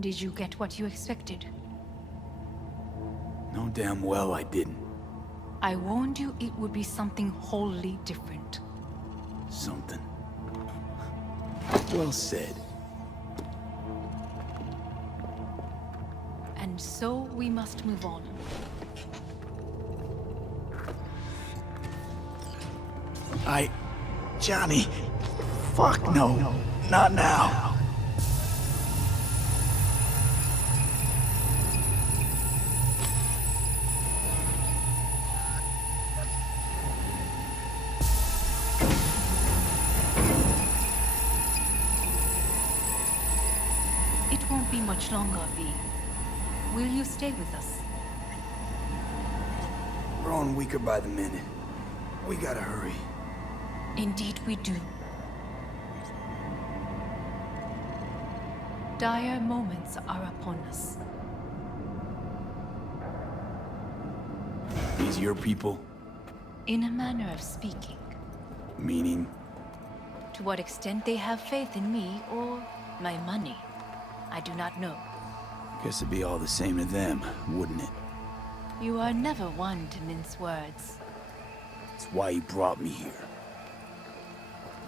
Did you get what you expected? No damn well I didn't. I warned you it would be something wholly different. Something. Well said. And so we must move on. Johnny. Fuck no. Not now. It won't be much longer, V. Will you stay with us? We're growing weaker by the minute. We gotta hurry. Indeed we do. Dire moments are upon us. These your people? In a manner of speaking. Meaning? To what extent they have faith in me or my money, I do not know. Guess it'd be all the same to them, wouldn't it? You are never one to mince words. That's why you brought me here.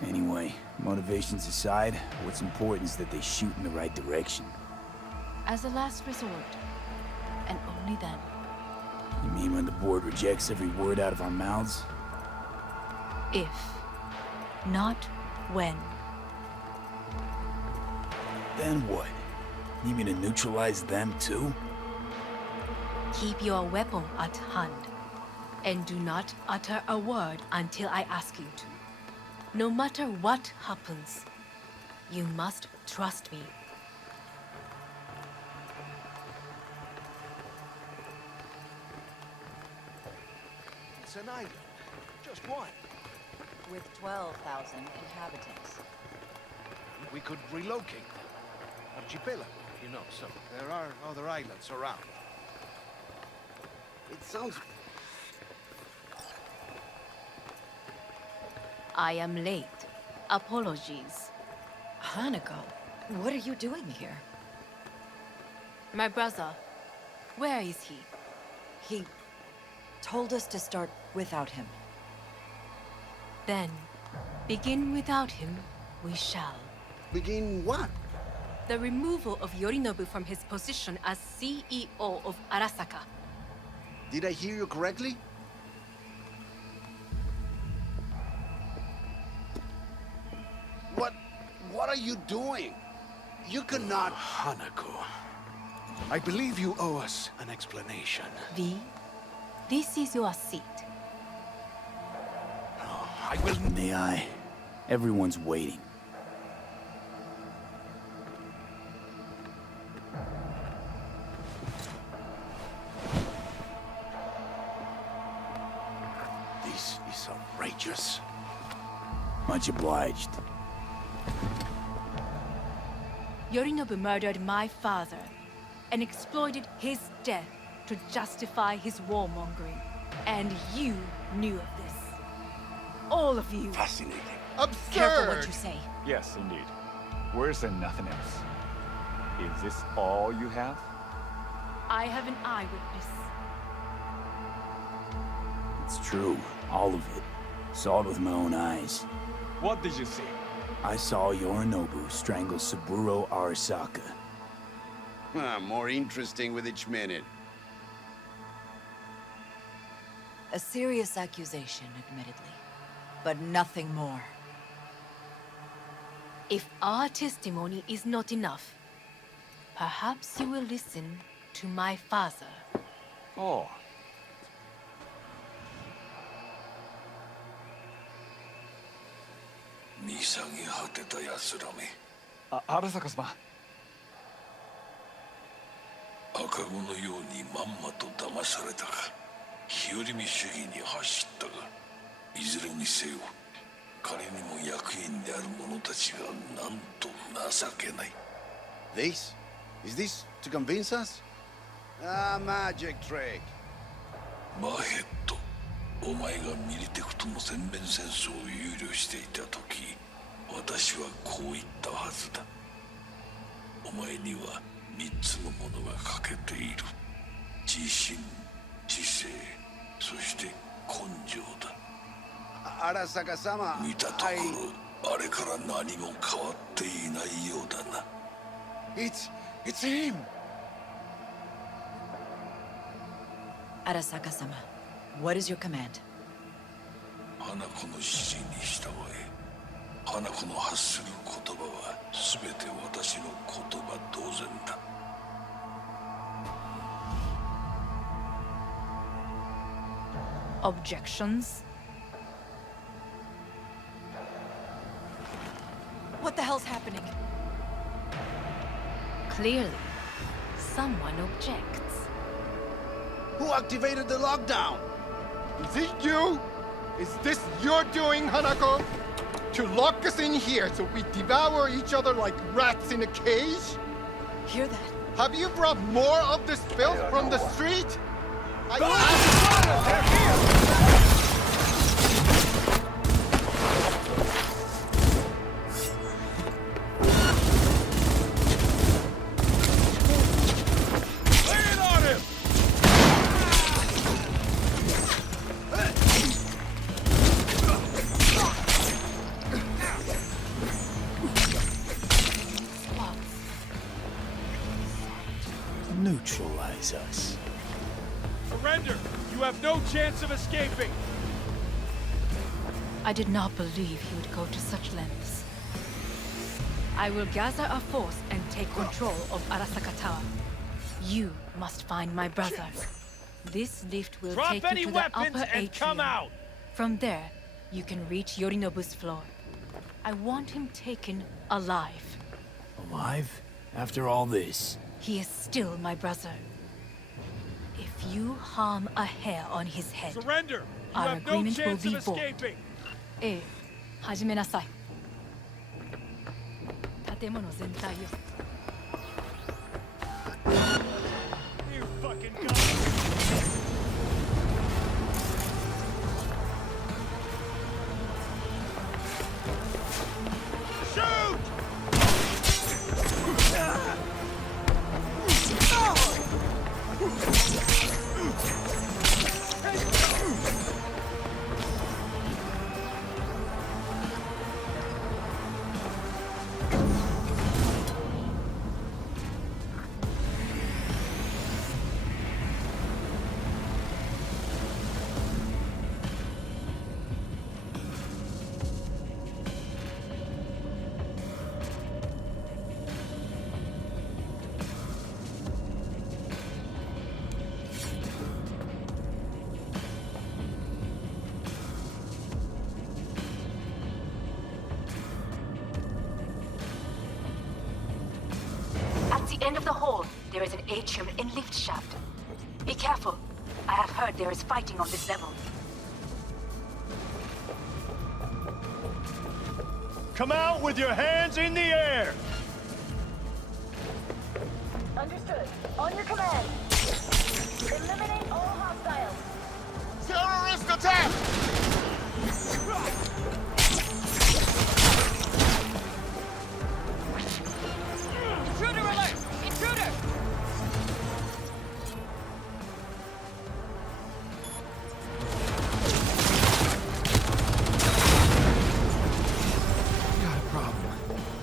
Anyway, motivations aside, what's important is that they shoot in the right direction. As a last resort, and only then. You mean when the board rejects every word out of our mouths? If, not when. Then what? You mean to neutralize them too? Keep your weapon at hand, and do not utter a word until I ask you to. No matter what happens, you must trust me. It's an island. Just one. With 12,000 inhabitants. We could relocate them. Archipelago, you know, so there are other islands around. It sounds... I am late. Apologies. Hanako, what are you doing here? My brother, where is he? He told us to start without him. Then, begin without him, we shall. Begin what? The removal of Yorinobu from his position as CEO of Arasaka. Did I hear you correctly? What are you doing? You cannot... Hanako. I believe you owe us an explanation. V, this is your seat. I will... May I? Everyone's waiting. This is outrageous. Much obliged. Yorinobu murdered my father and exploited his death to justify his warmongering. And you knew of this. All of you. Fascinating. Careful Absurd! what you say. Yes, indeed. Worse than nothing else. Is this all you have? I have an eyewitness. It's true. All of it. Saw it with my own eyes. What did you see? I saw Yorinobu strangle Saburo Arasaka. More interesting with each minute. A serious accusation, admittedly. But nothing more. If our testimony is not enough, perhaps you will listen to my father. Oh, 見下げ果てた奴らめ。荒坂様。赤子のようにまんまと騙されたか。日和見主義に走ったが、いずれにせよ、彼にも役員である者たちがなんと情けない。This? Is this to convince us? Ah, magic trick. マーヘッド、お前がミリテクとの全面戦争を憂慮していた時、私はこう言ったはずだ。お前には三つのものが欠けている。自信、知性、そして根性だ。Arasaka-sama, 見たところ、あれから何も変わっていないようだな。It's him! Arasaka-sama, what is your command? 花子の指示に従え。花子の発する言葉は全て私の言葉同然だ。Objections? What the hell's happening? Clearly, someone objects. Who activated the lockdown? Is it you? Is this your doing, Hanako? To lock us in here so we devour each other like rats in a cage? Hear that? Have you brought more of this filth from the street? Neutralize us. Surrender! You have no chance of escaping! I did not believe he would go to such lengths. I will gather a force and take control of Arasaka Tower. You must find my brother. This lift will Drop take any you to the weapons upper and come atrium. out! From there, you can reach Yorinobu's floor. I want him taken alive. Alive? After all this? He is still my brother. If you harm a hair on his head, Surrender! You our have no agreement will chance be of void. escaping! ええ、始めなさい。建物全体を。You fucking got Shoot! At the end of the hall, there is an atrium and lift shaft. Be careful. I have heard there is fighting on this level. Come out with your hands in the air! Understood. On your command. Eliminate all hostiles. Terrorist attack! Intruder alert! Intruder! Got a problem.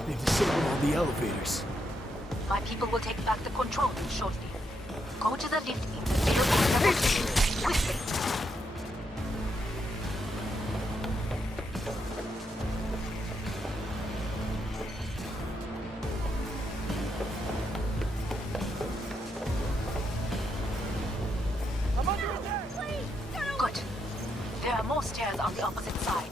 They've disabled all the elevators. My people will take back the control room shortly. Go to the lift in the middle of the level. Quickly. I'm under attack! Please! Good. There are more stairs on the opposite side.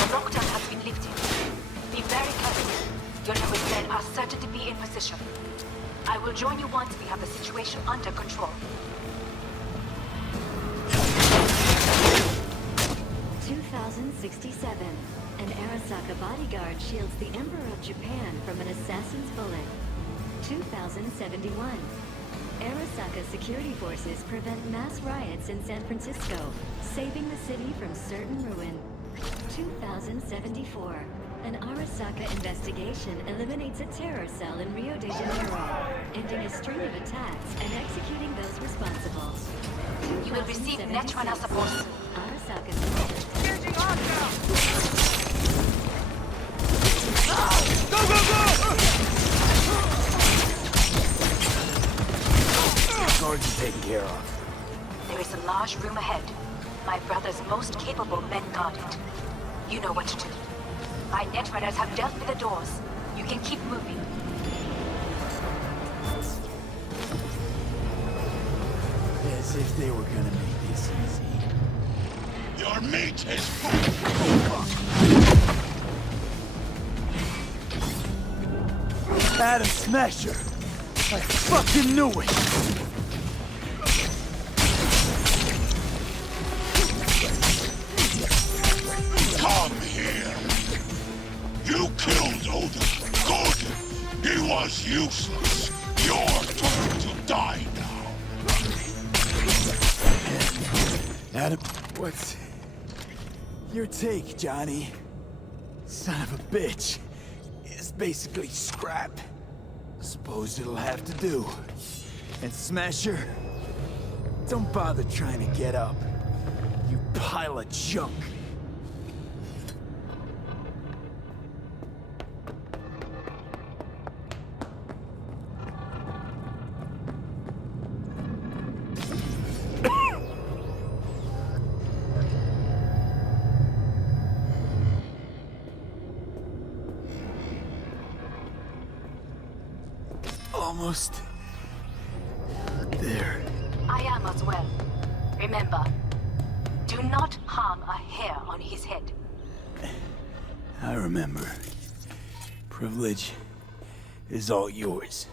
The lockdown has been lifted. Be very careful. Your neighbor's men are certain to be in position. I will join you once we have the situation under control. 2067. An Arasaka bodyguard shields the Emperor of Japan from an assassin's bullet. 2071. Arasaka security forces prevent mass riots in San Francisco, saving the city from certain ruin. 2074. An Arasaka investigation eliminates a terror cell in Rio de Janeiro, ending a string of attacks and executing those responsible. You will receive Netrunner support. Arasaka. Engaging hostile! Go, go, go! Guards are taken care of. There is a large room ahead. My brother's most capable men guard it. You know what to do. My Netrunners have dealt with the doors. You can keep moving. As if they were gonna make this easy. Your mate has Adam Smasher! I fucking knew it! come here. You killed Odin. Good. He was useless. Your turn to die now. Adam, what's your take, Johnny? Son of a bitch. It's basically scrap. Suppose it'll have to do. And Smasher, don't bother trying to get up. You pile of junk. Almost there. I am as well. Remember, do not harm a hair on his head. I remember. Privilege is all yours.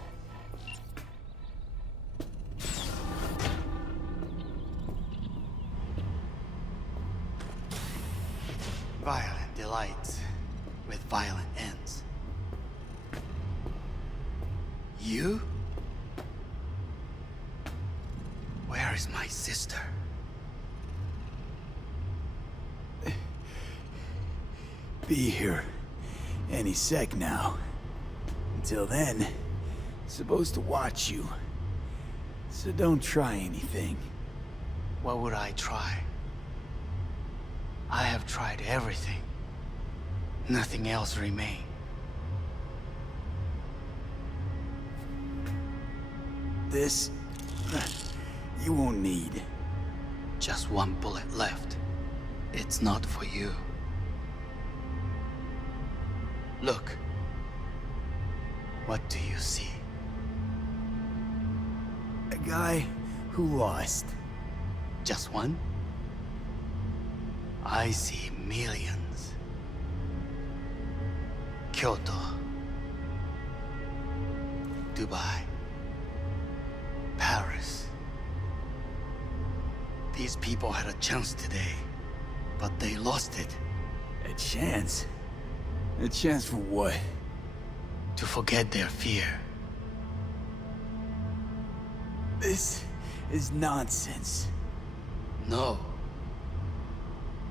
Violent delights with violent ends. You? Where is my sister? Be here any sec now. Until then, supposed to watch you. So don't try anything. What would I try? I have tried everything. Nothing else remains. This... you won't need. Just one bullet left. It's not for you. Look. What do you see? A guy who lost. Just one? I see millions. Kyoto. Dubai. Paris. These people had a chance today, but they lost it. A chance? A chance for what? To forget their fear. This is nonsense. No.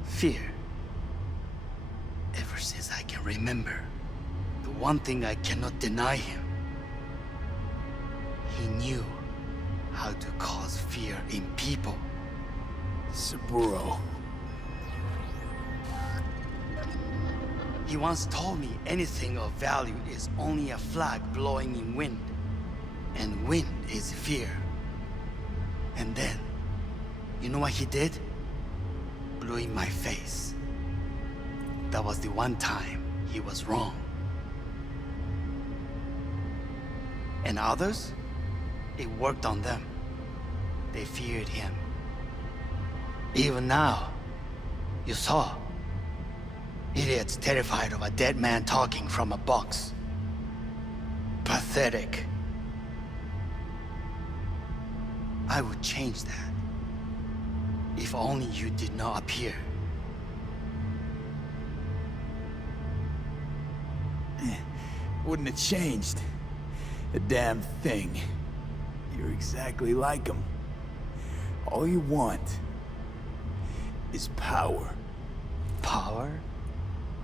Fear. Ever since I can remember, the one thing I cannot deny him. He knew how to cause fear in people. Saburo. He once told me anything of value is only a flag blowing in wind. And wind is fear. And then, you know what he did? Blew in my face. That was the one time he was wrong. And others? It worked on them. They feared him. Even now, you saw. Idiots terrified of a dead man talking from a box. Pathetic. I would change that. If only you did not appear. Wouldn't have changed a damn thing. You're exactly like him. All you want is power. Power?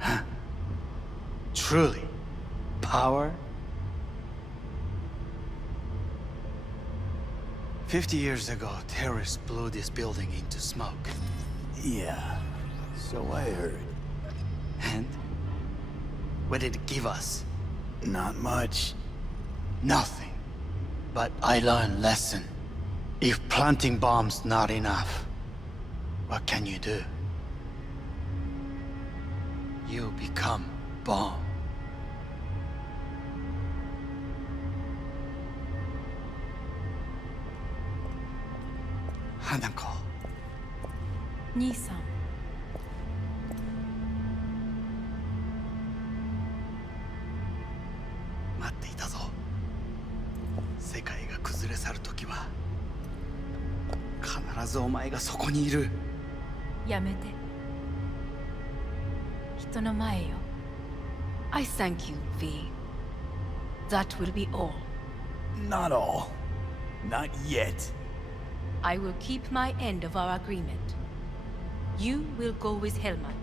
Huh. Truly, power? 50 years ago, terrorists blew this building into smoke. Yeah, so I heard. And? What did it give us? Not much. Nothing. But I learned lesson. If planting bombs not enough, what can you do? You become bomb. Hanako. 兄さん。待っていたぞ。世界が崩れ去る時は必ずお前がそこにいる。やめて。人の前よ。I thank you, V. That will be all. Not all. Not yet. I will keep my end of our agreement. You will go with Hellman.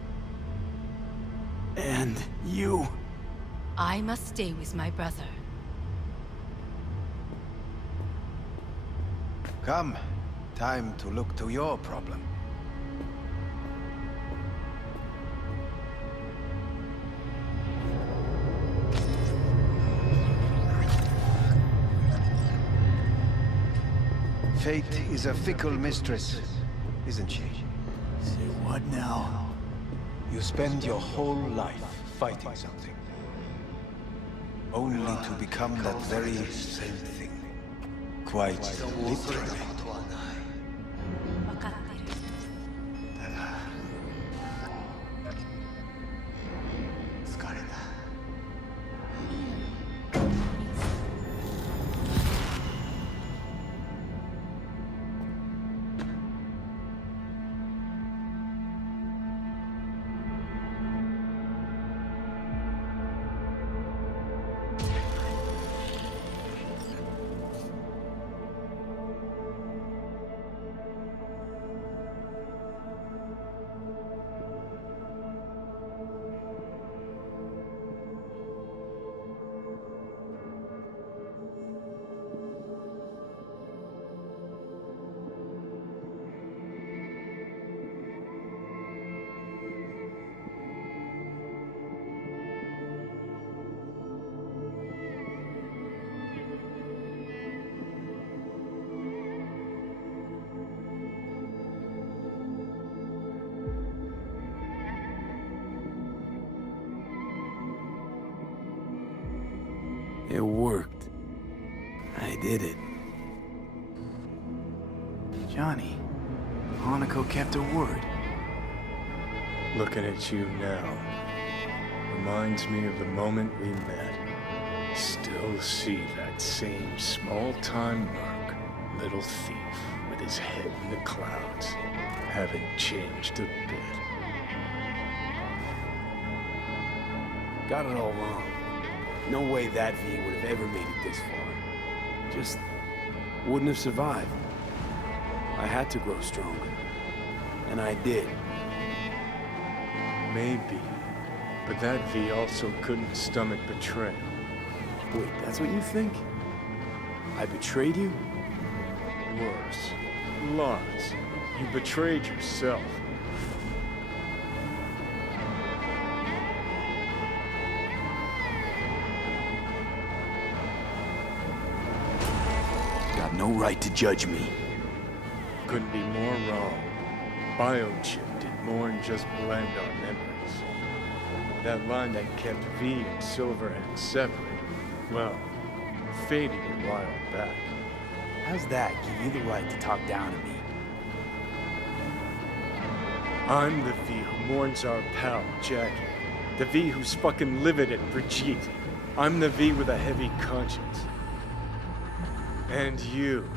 And you... I must stay with my brother. Come. Time to look to your problem. Fate is a fickle mistress, isn't she? Say what now? You spend your whole life fighting something, only to become that very same thing. Quite literally. 分かってる。疲れた。It worked. I did it. Johnny, Hanako kept her word. Looking at you now reminds me of the moment we met. Still see that same small-time merc, little thief with his head in the clouds. Haven't changed a bit. Got it all wrong. No way that V would have ever made it this far. Just wouldn't have survived. I had to grow stronger. And I did. Maybe. But that V also couldn't stomach betrayal. Wait, that's what you think? I betrayed you? Worse. Lars, you betrayed yourself. Got no right to judge me. Couldn't be more wrong. Biochip did more than just blend our memories. That line that kept V and Silverhand separate, well, faded a while back. How's that give you the right to talk down to me? I'm the V who mourns our pal, Jackie. The V who's fucking livid at Brigitte. I'm the V with a heavy conscience. And you.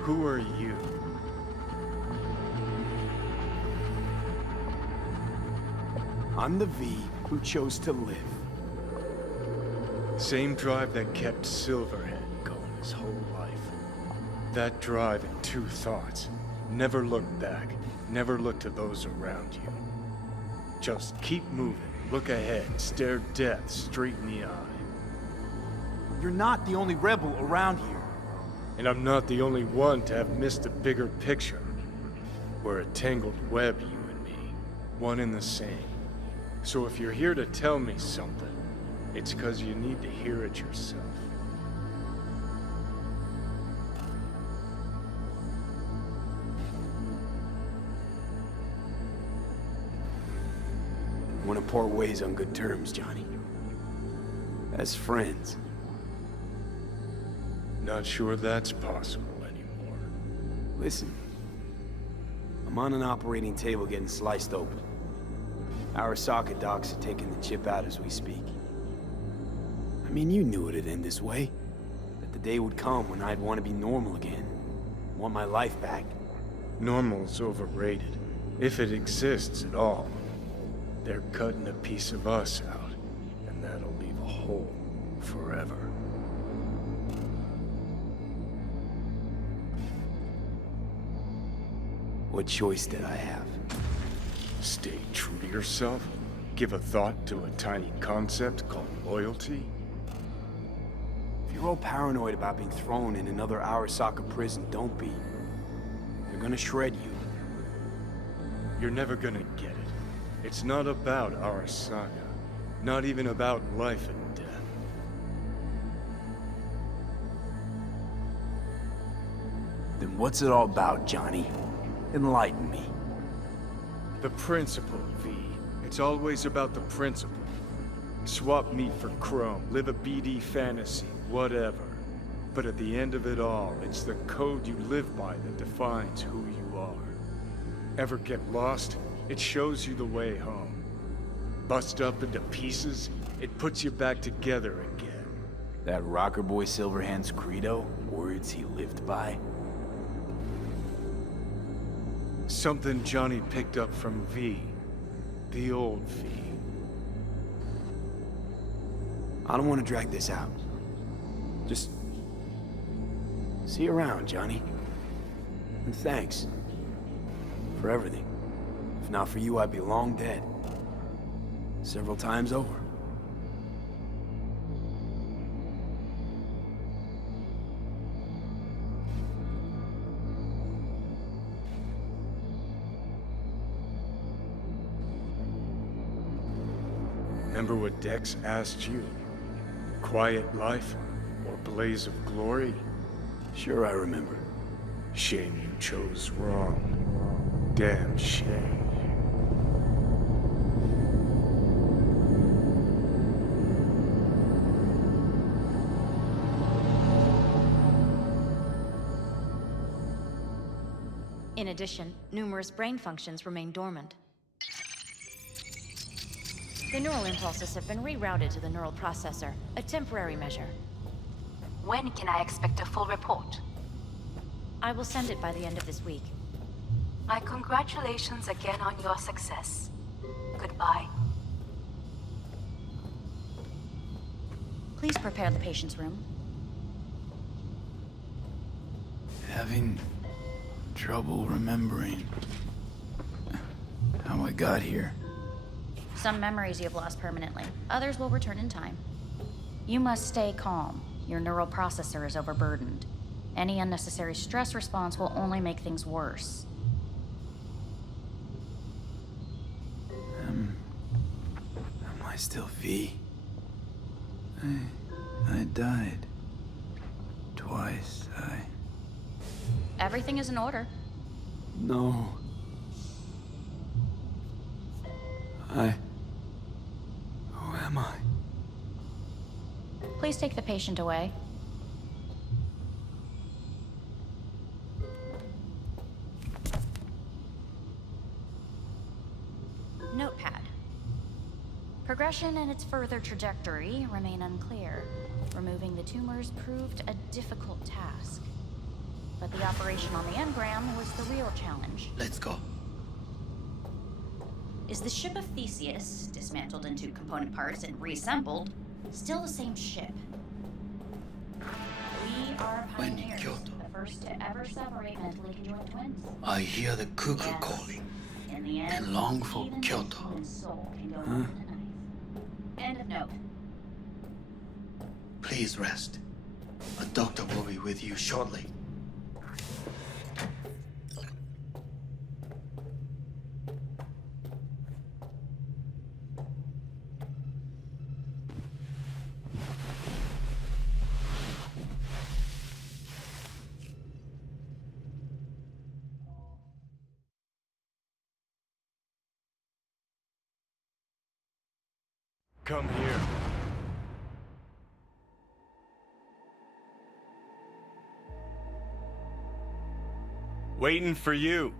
Who are you? I'm the V who chose to live. Same drive that kept Silverhead going his whole life. That drive and two thoughts. Never look back. Never look to those around you. Just keep moving. Look ahead. Stare death straight in the eye. You're not the only rebel around here. And I'm not the only one to have missed the bigger picture. We're a tangled web, you and me. One and the same. So if you're here to tell me something, it's 'cause you need to hear it yourself. Want to part ways on good terms, Johnny. As friends. Not sure that's possible anymore. Listen. I'm on an operating table getting sliced open. Arasaka docs are taking the chip out as we speak. I mean, you knew it'd end this way. That the day would come when I'd want to be normal again. Want my life back. Normal's overrated. If it exists at all. They're cutting a piece of us out, and that'll leave a hole forever. What choice did I have? Stay true to yourself? Give a thought to a tiny concept called loyalty? If you're all paranoid about being thrown in another Arasaka prison, don't be. They're gonna shred you. You're never gonna get it. It's not about Arasaka. Not even about life and death. Then what's it all about, Johnny? Enlighten me. The principle, V. It's always about the principle. Swap meat for chrome, live a BD fantasy, whatever. But at the end of it all, it's the code you live by that defines who you are. Ever get lost? It shows you the way home. Bust up into pieces, it puts you back together again. That rocker boy Silverhand's credo? Words he lived by? Something Johnny picked up from V. The old V. I don't want to drag this out. Just... see you around, Johnny. And thanks. For everything. If not for you, I'd be long dead. Several times over. Remember what Dex asked you? Quiet life or blaze of glory? Sure I remember. Shame you chose wrong. Damn shame. In addition, numerous brain functions remain dormant. The neural impulses have been rerouted to the neural processor, a temporary measure. When can I expect a full report? I will send it by the end of this week. My congratulations again on your success. Goodbye. Please prepare the patient's room. Having trouble remembering how I got here. Some memories you have lost permanently. Others will return in time. You must stay calm. Your neural processor is overburdened. Any unnecessary stress response will only make things worse. Am I still V? I died. Twice, Everything is in order. No. Who am I? Please take the patient away. Notepad. Progression and its further trajectory remain unclear. Removing the tumors proved a difficult task. But the operation on the engram was the real challenge. Let's go. Is the ship of Theseus, dismantled into component parts and reassembled, Still the same ship. We are pioneers, the first to ever separate mentally conjoined twins. I hear the cuckoo calling In the end, and long for even Kyoto. the human soul can go on tonight. End of note. Please rest. A doctor will be with you shortly. Come here. Waiting for you.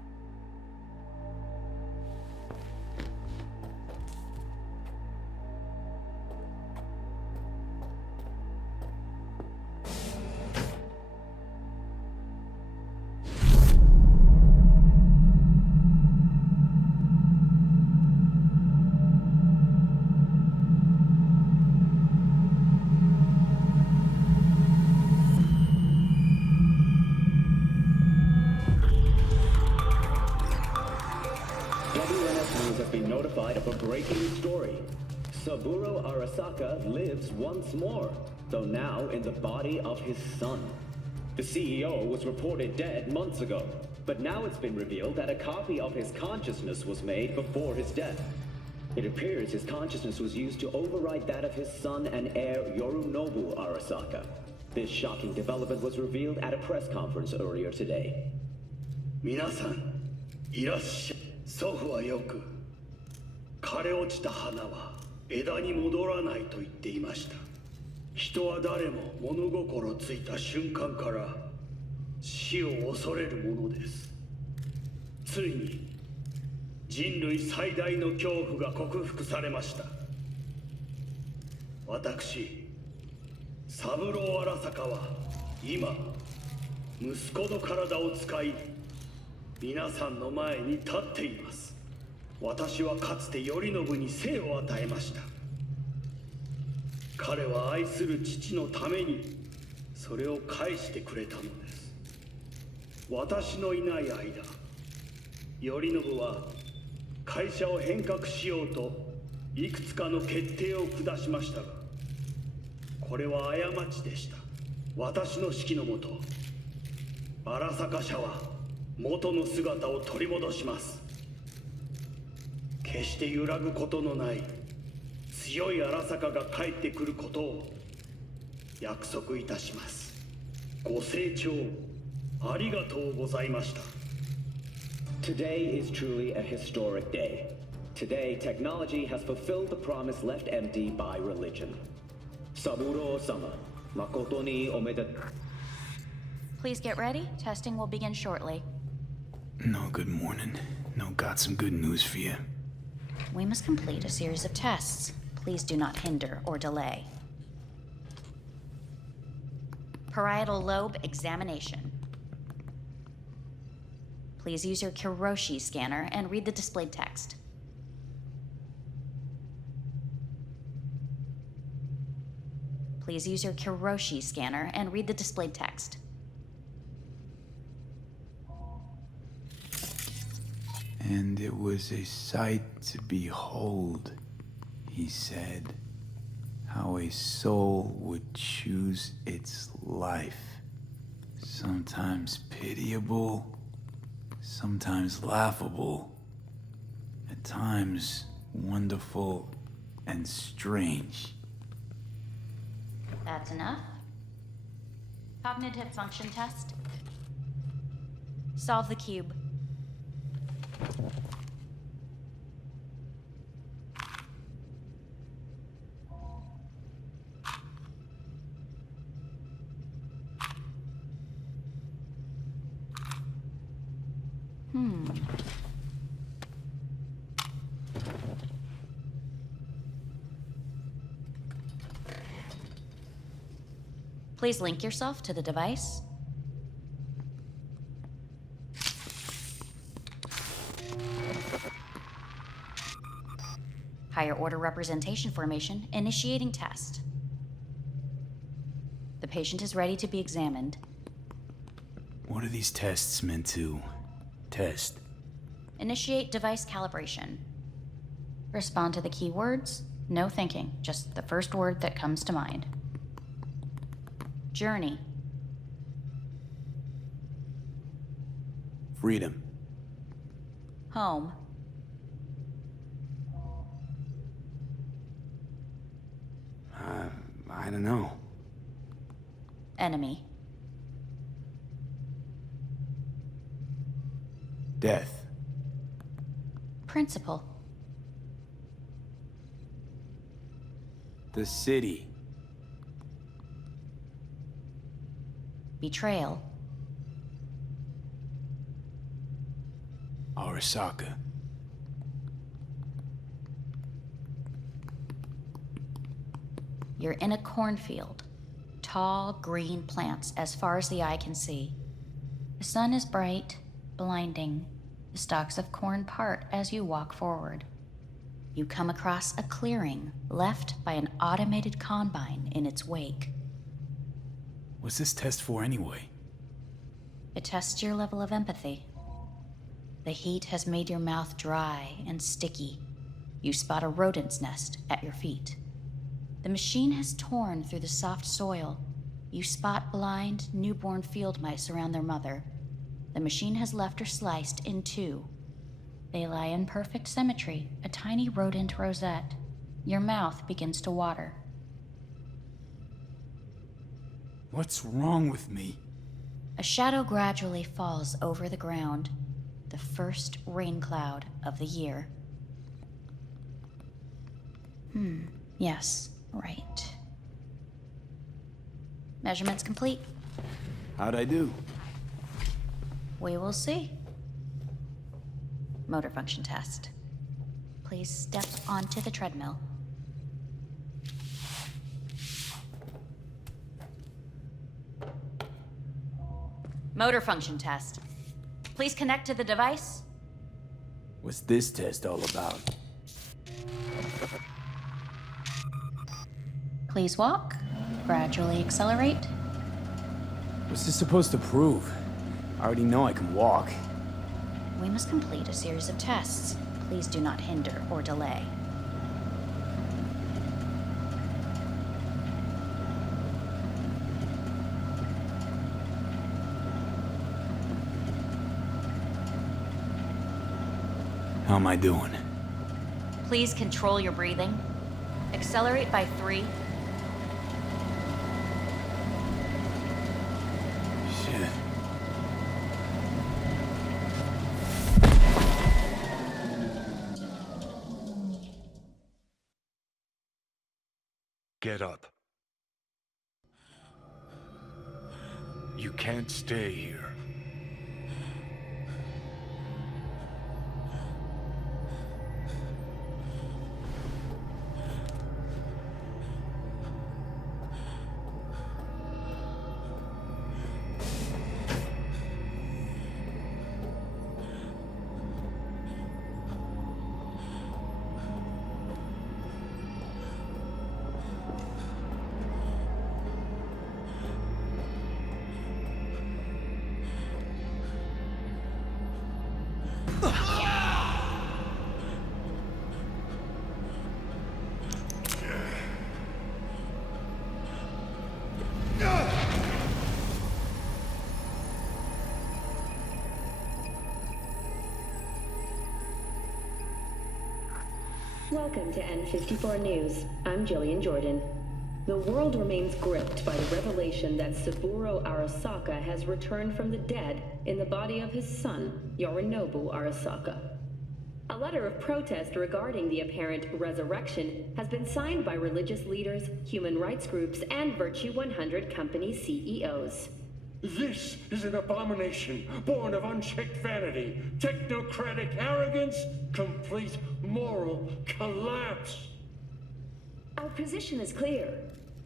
Saburo Arasaka lives once more, though now in the body of his son. The CEO was reported dead months ago, but now it's been revealed that a copy of his consciousness was made before his death. It appears his consciousness was used to override that of his son and heir Yorinobu Arasaka. This shocking development was revealed at a press conference earlier today. 皆さん、いらっしゃい。祖父はよく、枯れ落ちた花は枝に戻らないと言っていました。人は誰も物心ついた瞬間から死を恐れるものです。ついに人類最大の恐怖が克服されました。私、三郎荒坂は今、息子の体を使い、皆さんの前に立っています。私はかつて頼信に生を与えました。彼は愛する父のためにそれを返してくれたのです。私のいない間、頼信は会社を変革しようといくつかの決定を下しましたが、これは過ちでした。私の指揮のもと、荒坂社は元の姿を取り戻します。決して揺らぐことのない強い荒坂が帰ってくることを約束いたします。ご清聴ありがとうございました。 Today is truly a historic day. Today, technology has fulfilled the promise left empty by religion. Saburo-sama, makoto ni omedetou. Please get ready. Testing will begin shortly. No, good morning. No, got some good news for you. We must complete a series of tests. Please do not hinder or delay. Parietal lobe examination. Please use your Kiroshi scanner and read the displayed text. Please use your Kiroshi scanner and read the displayed text. And it was a sight to behold, he said, how a soul would choose its life. Sometimes pitiable, sometimes laughable, at times wonderful and strange. That's enough. Cognitive function test. Solve the cube. Please link yourself to the device. Higher order representation formation, initiating test. The patient is ready to be examined. What are these tests meant to test? Initiate device calibration. Respond to the keywords. No thinking, just the first word that comes to mind. Journey. Freedom. Home. I don't know. Enemy. Death. Principal. The city. Betrayal. Arasaka. You're in a cornfield. Tall, green plants as far as the eye can see. The sun is bright, blinding. The stalks of corn part as you walk forward. You come across a clearing left by an automated combine in its wake. What's this test for anyway? It tests your level of empathy. The heat has made your mouth dry and sticky. You spot a rodent's nest at your feet. The machine has torn through the soft soil. You spot blind, newborn field mice around their mother. The machine has left her sliced in two. They lie in perfect symmetry, a tiny rodent rosette. Your mouth begins to water. What's wrong with me? A shadow gradually falls over the ground, the first rain cloud of the year. Yes, right. Measurements complete. How'd I do? We will see. Motor function test. Please step onto the treadmill. Motor function test. Please connect to the device. What's this test all about? Please walk. Gradually accelerate. What's this supposed to prove? I already know I can walk. We must complete a series of tests. Please do not hinder or delay. How am I doing? Please control your breathing. Accelerate by 3. Shit. Get up. You can't stay here. Welcome to N54 News. I'm Jillian Jordan. The world remains gripped by the revelation that Saburo Arasaka has returned from the dead in the body of his son, Yorinobu Arasaka. A letter of protest regarding the apparent resurrection has been signed by religious leaders, human rights groups, and Virtue 100 company CEOs. This is an abomination born of unchecked vanity, technocratic arrogance, complete moral collapse. Our position is clear.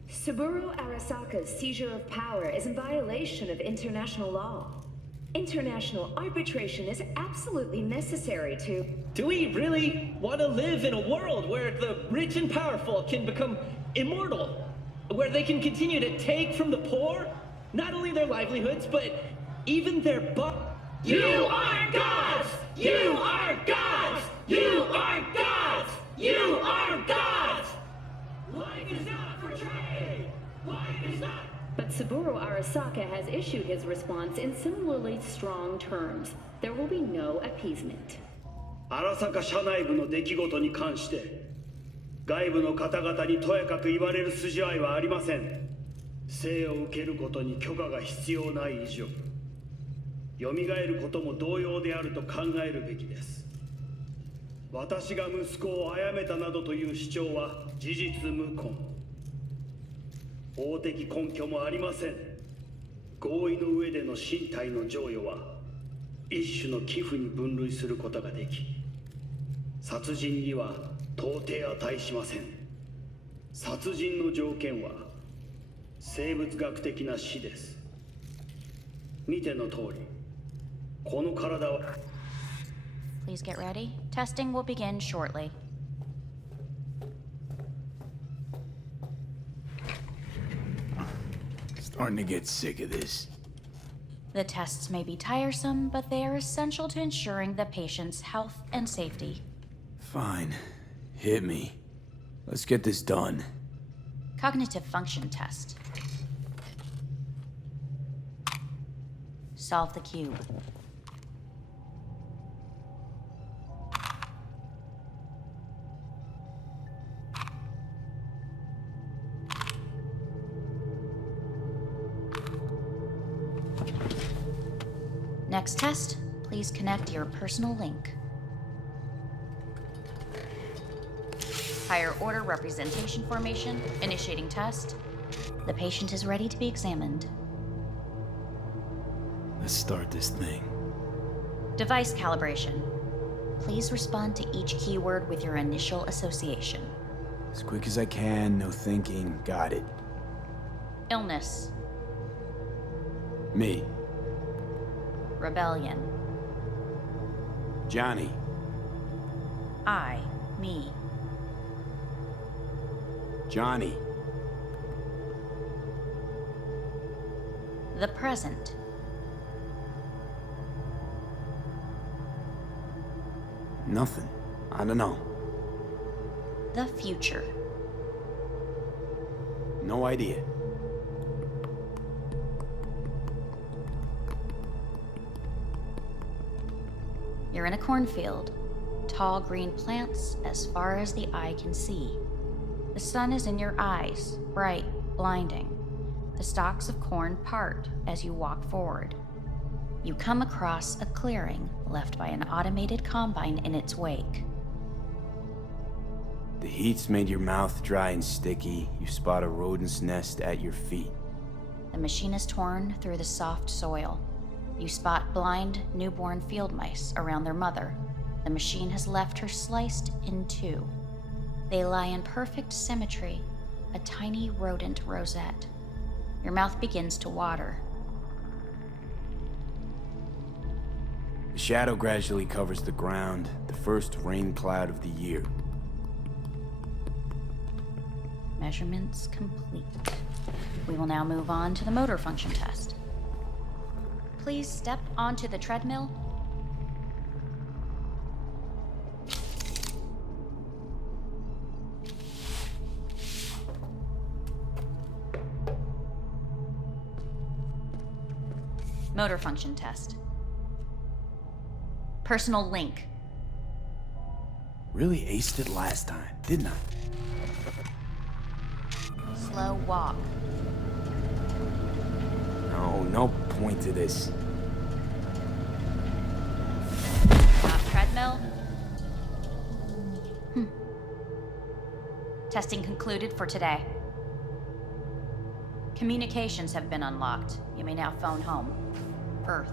Saburo Arasaka's seizure of power is in violation of international law. International arbitration is absolutely necessary to... Do we really want to live in a world where the rich and powerful can become immortal? where they can continue to take from the poor, not only their livelihoods, but even their You are gods! You are gods! You are gods! You are gods! Life is not for trade! Life is not... But Saburo Arasaka has issued his response in similarly strong terms. There will be no appeasement. 荒坂社内部の出来事に関して外部の方々にとやかく言われる筋合いはありません。生を受けることに許可が必要ない以上蘇ることも同様であると考えるべきです。私が息子を殺めたなどという主張は事実無根。法的根拠もありません。合意の上での身体の贈与は一種の寄付に分類することができ、殺人には到底値しません。殺人の条件は生物学的な死です。見ての通り、この体は Please get ready. Testing will begin shortly. Starting to get sick of this. The tests may be tiresome, but they are essential to ensuring the patient's health and safety. Fine. Hit me. Let's get this done. Cognitive function test. Solve the cube. Next test, please connect your personal link. Higher order representation formation, initiating test. The patient is ready to be examined. Let's start this thing. Device calibration. Please respond to each keyword with your initial association. As quick as I can, no thinking. Got it. Illness. Me. Rebellion. Johnny. I. Me. Johnny. The present. Nothing. I don't know. The future. No idea. You're in a cornfield. Tall green plants as far as the eye can see. The sun is in your eyes, bright, blinding. The stalks of corn part as you walk forward. You come across a clearing left by an automated combine in its wake. The heat's made your mouth dry and sticky. You spot a rodent's nest at your feet. The machine is torn through the soft soil. You spot blind, newborn field mice around their mother. The machine has left her sliced in two. They lie in perfect symmetry, a tiny rodent rosette. Your mouth begins to water. The shadow gradually covers the ground, the first rain cloud of the year. Measurements complete. We will now move on to the motor function test. Please step onto the treadmill. Motor function test. Personal link. Really aced it last time, didn't I? Slow walk. No point to this. Stop treadmill. Testing concluded for today. Communications have been unlocked. You may now phone home. Earth.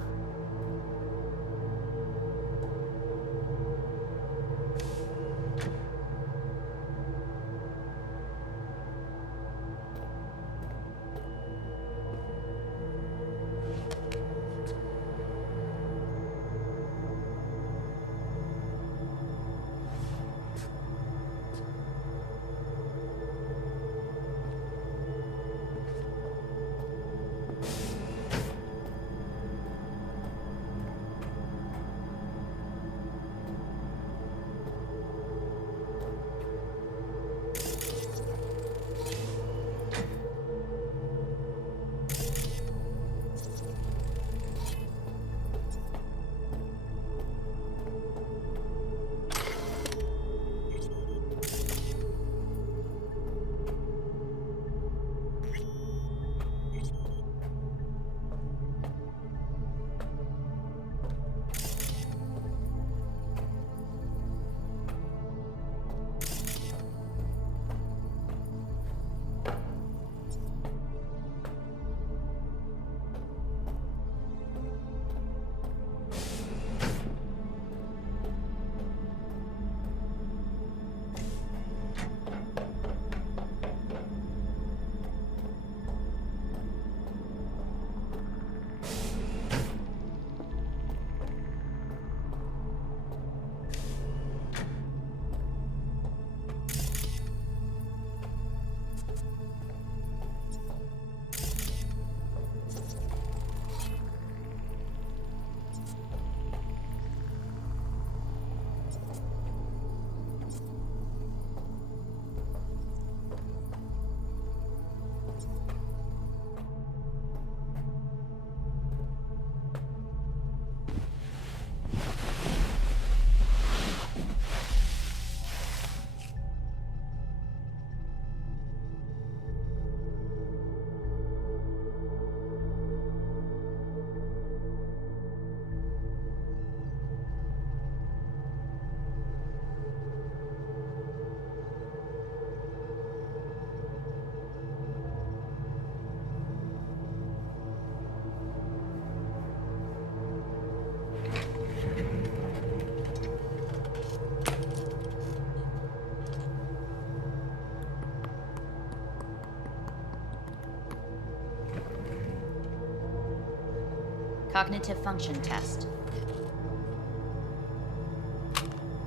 Cognitive function test.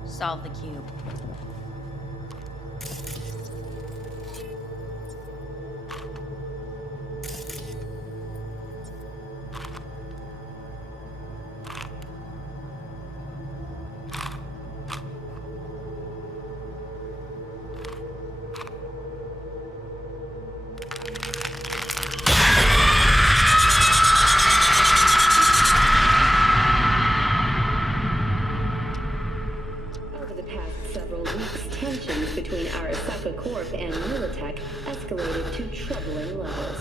Solve the cube. Between Arasaka Corp and Militech escalated to troubling levels.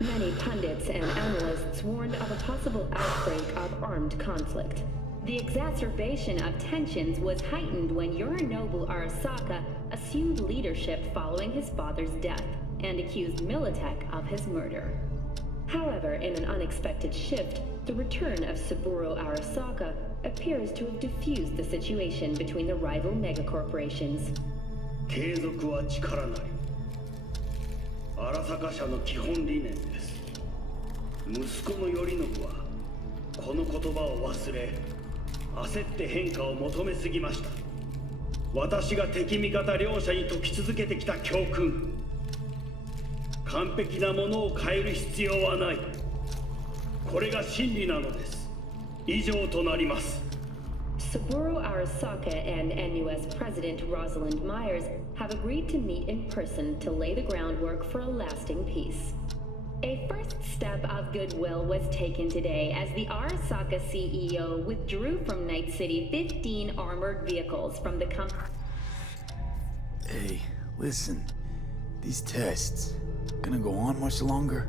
Many pundits and analysts warned of a possible outbreak of armed conflict. The exacerbation of tensions was heightened when Yorinobu Arasaka assumed leadership following his father's death and accused Militech of his murder. However, in an unexpected shift, the return of Saburo Arasaka appears to have diffused the situation between the rival megacorporations. 継続は力なり。荒坂社の基本理念です。息子の頼信はこの言葉を忘れ、焦って変化を求めすぎました。私が敵味方両者に説き続けてきた教訓。完璧なものを変える必要はない。これが真理なのです。以上となります。 Saburo Arasaka and NUS President Rosalind Myers have agreed to meet in person to lay the groundwork for a lasting peace. A first step of goodwill was taken today as the Arasaka CEO withdrew from Night City 15 armored vehicles from the company. Hey, listen. These tests gonna go on much longer?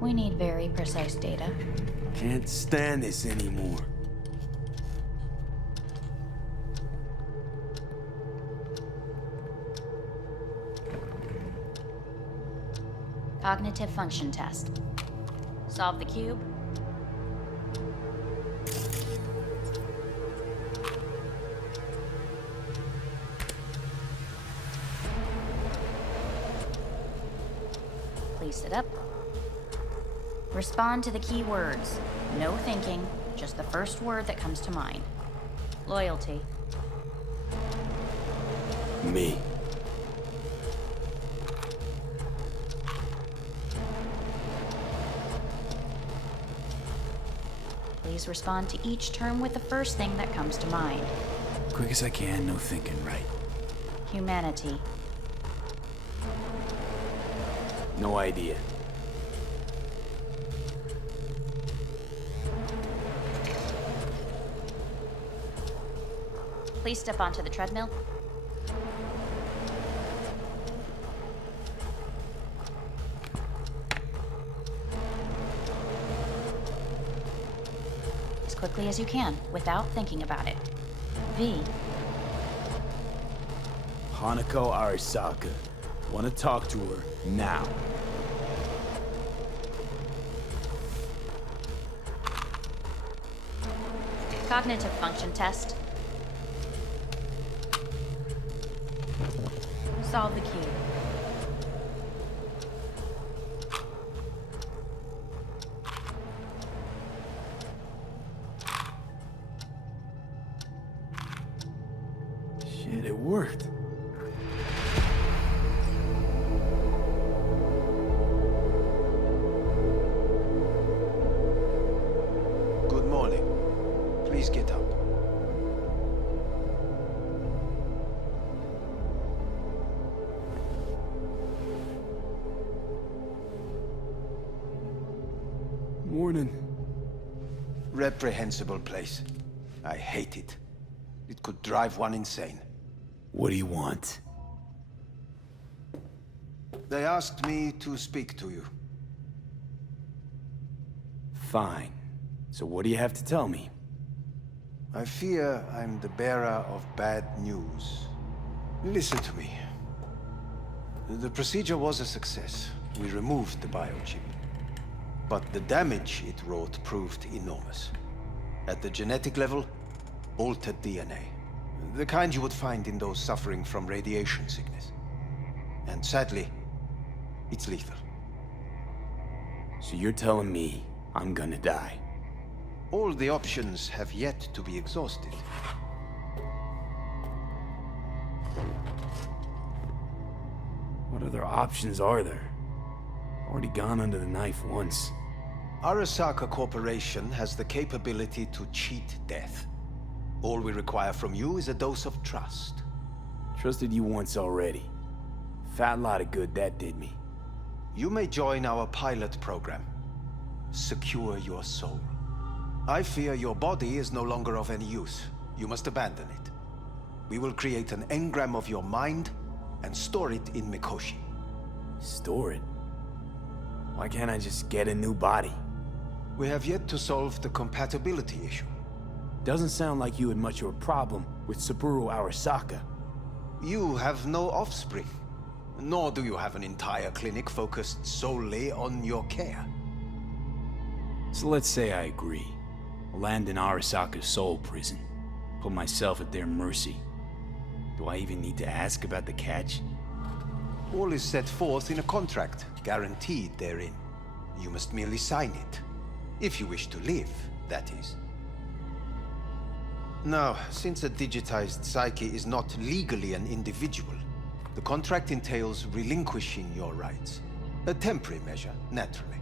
We need very precise data. Can't stand this anymore. Cognitive function test. Solve the cube. Please sit up. Respond to the key words. No thinking, just the first word that comes to mind. Loyalty. Me. Please respond to each term with the first thing that comes to mind. Quick as I can, no thinking, right? Humanity. No idea. Please step onto the treadmill. As quickly as you can, without thinking about it. V. Hanako Arasaka. Want to talk to her now. Cognitive function test. Solve the cube. Shit, it worked. Good morning. Please get up. Morning. Reprehensible place. I hate it. It could drive one insane. What do you want? They asked me to speak to you. Fine. So what do you have to tell me? I fear I'm the bearer of bad news. Listen to me. The procedure was a success. We removed the biochip. But the damage it wrought proved enormous. At the genetic level, altered DNA. The kind you would find in those suffering from radiation sickness. And sadly, it's lethal. So you're telling me I'm gonna die? All the options have yet to be exhausted. What other options are there? Already gone under the knife once. Arasaka Corporation has the capability to cheat death. All we require from you is a dose of trust. Trusted you once already. Fat lot of good that did me. You may join our pilot program. Secure your soul. I fear your body is no longer of any use. You must abandon it. We will create an engram of your mind and store it in Mikoshi. Store it? Why can't I just get a new body? We have yet to solve the compatibility issue. Doesn't sound like you had much of a problem with Saburo Arasaka. You have no offspring, nor do you have an entire clinic focused solely on your care. So let's say I agree. I'll land in Arasaka's soul prison. Put myself at their mercy. Do I even need to ask about the catch? All is set forth in a contract, guaranteed therein. You must merely sign it. If you wish to live, that is. Now, since a digitized psyche is not legally an individual, the contract entails relinquishing your rights. A temporary measure, naturally.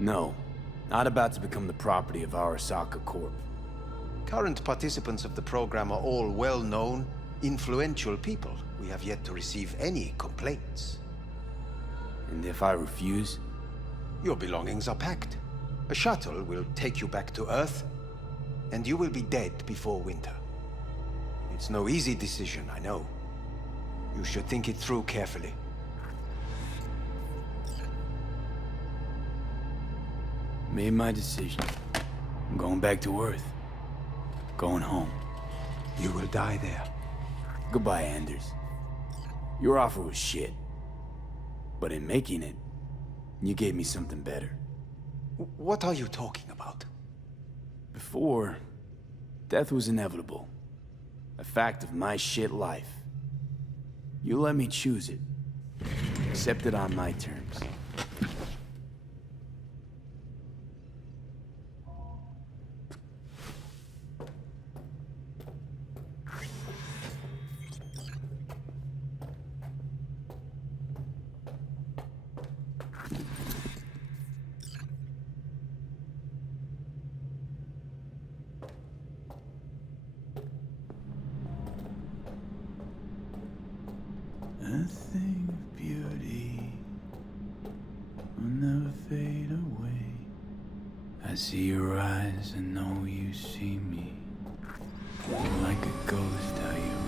No, not about to become the property of Arasaka Corp. Current participants of the program are all well-known, influential people. We have yet to receive any complaints. And if I refuse? Your belongings are packed. A shuttle will take you back to Earth, and you will be dead before winter. It's no easy decision, I know. You should think it through carefully. Made my decision. I'm going back to Earth. Going home. You will die there. Goodbye, Anders. Your offer was shit. But in making it, you gave me something better. What are you talking about? Before, death was inevitable. A fact of my shit life. You let me choose it. Accept it on my terms. Nothing of beauty will never fade away. I see your eyes and know you see me. Like a ghost, how you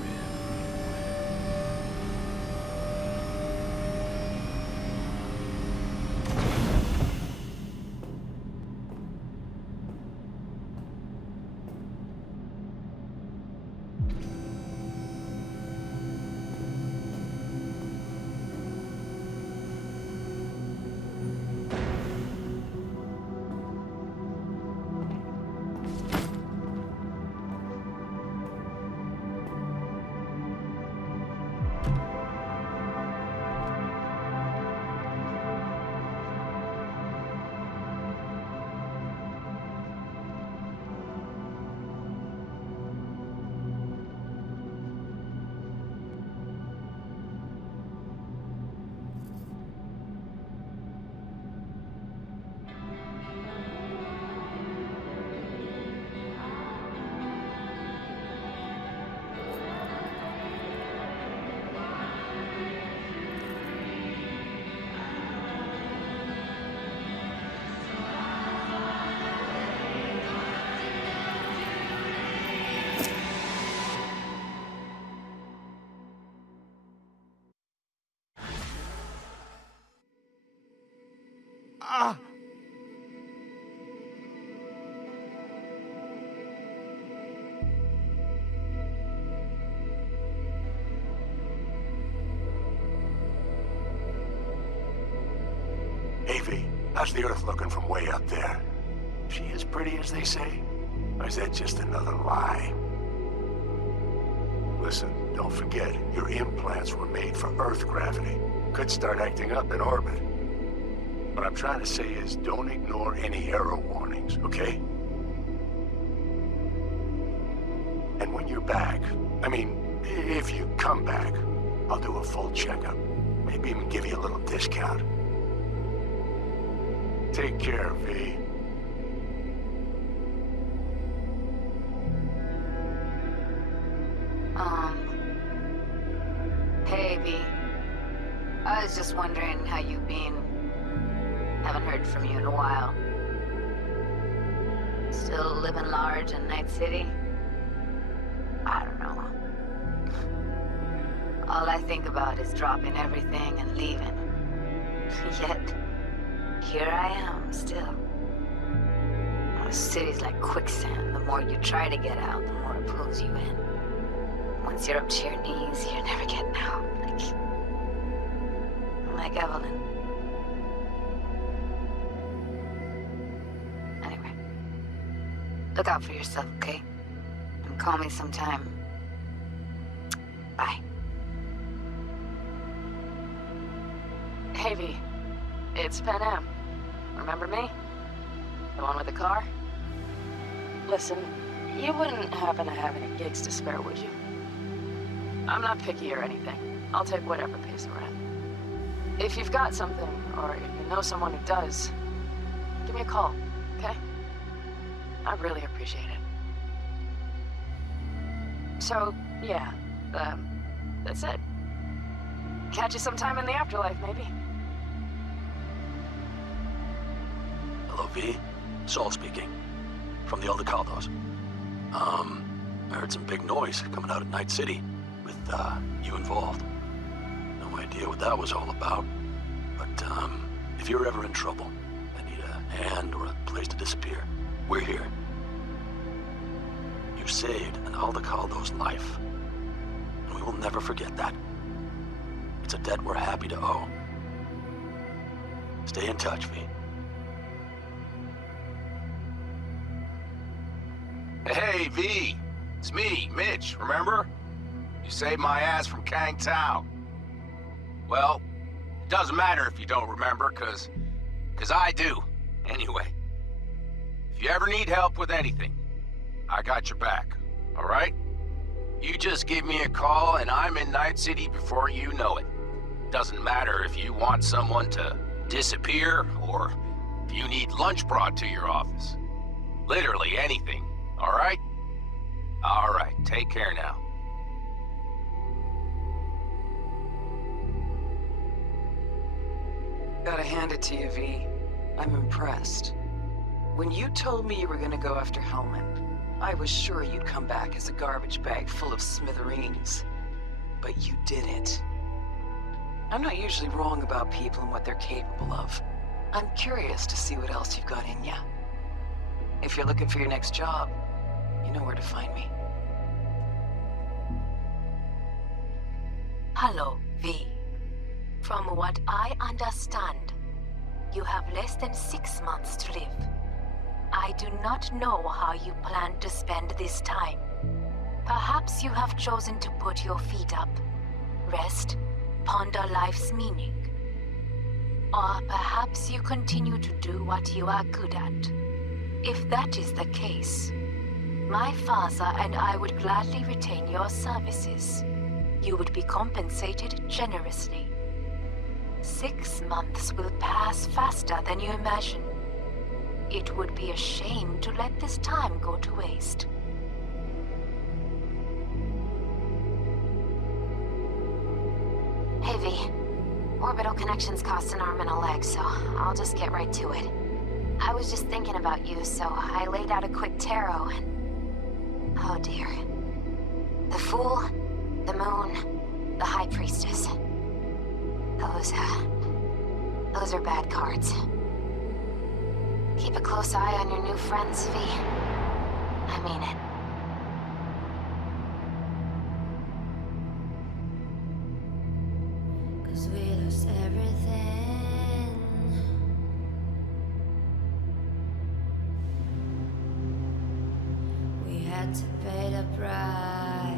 Avy, how's the Earth looking from way up there? She as pretty as they say? Or is that just another lie? Listen, don't forget, your implants were made for Earth gravity. Could start acting up in orbit. What I'm trying to say is, don't ignore any error warnings, okay? when you're back, I mean, if you come back, I'll do a full checkup. Maybe even give you a little discount. Take care, V. Hey, V. I was just wondering how you've been. Haven't heard from you in a while. Still living large in Night City? I don't know. All I think about is dropping everything and leaving. Yet, here I am, still. The city's like quicksand. The more you try to get out, the more it pulls you in. Once you're up to your knees, you're never getting out. Like Evelyn. Anyway. Look out for yourself, okay? And call me sometime. Bye. Hey, V. It's Pan Am. Remember me? The one with the car? Listen, you wouldn't happen to have any gigs to spare, would you? I'm not picky or anything. I'll take whatever pays the rent. If you've got something, or you know someone who does, give me a call, okay? I really appreciate it. So, yeah, that's it. Catch you sometime in the afterlife, maybe. Hello, V. Saul speaking. From the Aldecaldos. I heard some big noise coming out of Night City with, you involved. No idea what that was all about. But, if you're ever in trouble and need a hand or a place to disappear, we're here. You saved an Aldecaldo's life. And we will never forget that. It's a debt we're happy to owe. Stay in touch, V. Hey, V. It's me, Mitch, remember? You saved my ass from Kang Tao. Well, it doesn't matter if you don't remember, cause I do. Anyway, if you ever need help with anything, I got your back, all right? You just give me a call and I'm in Night City before you know it. Doesn't matter if you want someone to disappear or if you need lunch brought to your office. Literally anything, all right? All right, take care now. Gotta hand it to you, V. I'm impressed. When you told me you were gonna go after Hellman, I was sure you'd come back as a garbage bag full of smithereens. But you did it. I'm not usually wrong about people and what they're capable of. I'm curious to see what else you've got in ya. If you're looking for your next job, you know where to find me. Hello, V. From what I understand, you have less than 6 months to live. I do not know how you plan to spend this time. Perhaps you have chosen to put your feet up, rest, ponder life's meaning. Or perhaps you continue to do what you are good at. If that is the case, my father and I would gladly retain your services. You would be compensated generously. 6 months will pass faster than you imagine. It would be a shame to let this time go to waste. Hey, V. Orbital connections cost an arm and a leg, so I'll just get right to it. I was just thinking about you, so I laid out a quick tarot and... oh dear. The Fool, the Moon, the High Priestess. Those are bad cards. Keep a close eye on your new friends, V. I mean it. Cause we lost everything. We had to pay the price.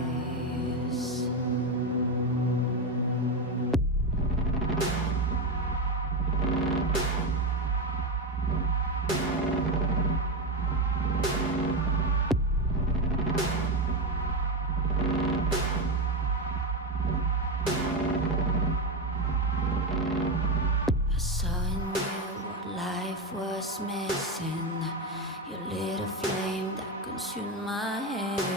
was missing. You lit a flame that consumed my head.